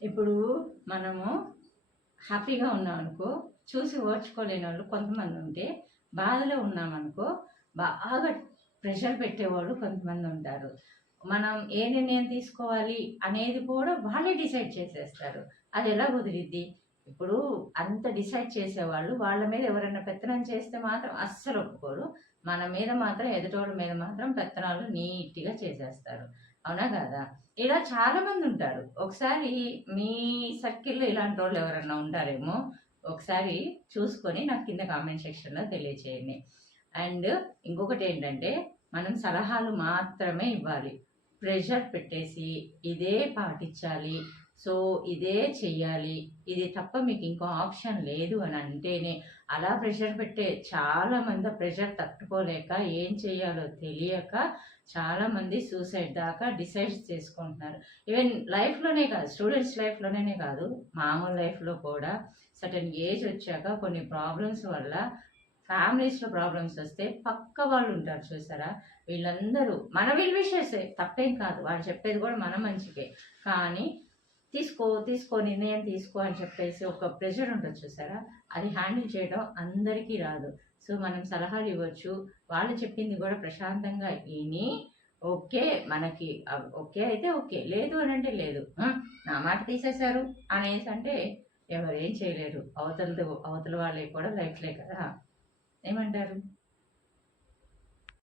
ఇప్పుడు మనము హ్యాపీగా ఉన్నామనుకో, చూసి ఓర్చుకోలేని వాళ్ళు కొంతమంది ఉంటే, బాధలో ఉన్నామనుకో బాగా ప్రెషర్ పెట్టేవాళ్ళు కొంతమంది ఉంటారు. మనం ఏ నిర్ణయం తీసుకోవాలి అనేది కూడా వాళ్ళే డిసైడ్ చేసేస్తారు. అది ఎలా కుదిరిద్ది? ఇప్పుడు అంత డిసైడ్ చేసేవాళ్ళు వాళ్ళ మీద ఎవరైనా పెత్తనం చేస్తే మాత్రం అస్సలు ఒప్పుకోరు. మన మీద మాత్రం ఎదుటోళ్ళ మీద మాత్రం పెత్తనాలు నీట్‌గా చేసేస్తారు. అవునా కాదా? ఇలా చాలామంది ఉంటారు. ఒకసారి మీ సర్కిల్‌లో ఇలాంటోళ్ళు ఎవరన్నా ఉంటారేమో ఒకసారి చూసుకొని నాకు కింద కామెంట్ సెక్షన్‌లో తెలియచేయండి. అండ్ ఇంకొకటేంటంటే మనం సలహాలు మాత్రమే ఇవ్వాలి. ప్రెషర్ పెట్టేసి ఇదే పాటించాలి, సో ఇదే చెయ్యాలి, ఇది తప్ప మీకు ఇంకో ఆప్షన్ లేదు అని అంటేనే అలా ప్రెషర్ పెట్టే చాలామంది ఆ ప్రెషర్ తట్టుకోలేక ఏం చేయాలో తెలియక చాలామంది సూసైడ్ దాకా డిసైడ్ చేసుకుంటున్నారు. ఈవెన్ లైఫ్‌లోనే కాదు, స్టూడెంట్స్ లైఫ్‌లోనే కాదు, మామూలు లైఫ్‌లో కూడా సర్టెన్ ఏజ్ వచ్చాక కొన్ని ప్రాబ్లమ్స్ వల్ల ఫ్యామిలీస్‌లో ప్రాబ్లమ్స్ వస్తే పక్క వాళ్ళు ఉంటారు చూసారా? వీళ్ళందరూ మన వెల్ విషర్సే, తప్పేం కాదు. వాళ్ళు చెప్పేది కూడా మన మంచికే. కానీ తీసుకో నిర్ణయం తీసుకో అని చెప్పేసి ఒక ప్రెషర్ ఉంటది చూసారా? అది హ్యాండిల్ చేయడం అందరికీ రాదు. సో, మనం సలహాలు ఇవ్వచ్చు. వాళ్ళు చెప్పింది కూడా ప్రశాంతంగా ఇని ఓకే. మనకి ఓకే అయితే ఓకే. లేదు అనంటే లేదు. నా మాట తీసేశారు అనేసంటే ఎవరేం చేయలేరు. అవతల వాళ్ళయి కూడా లైఫ్‌లే కదా! ఏమంటారు?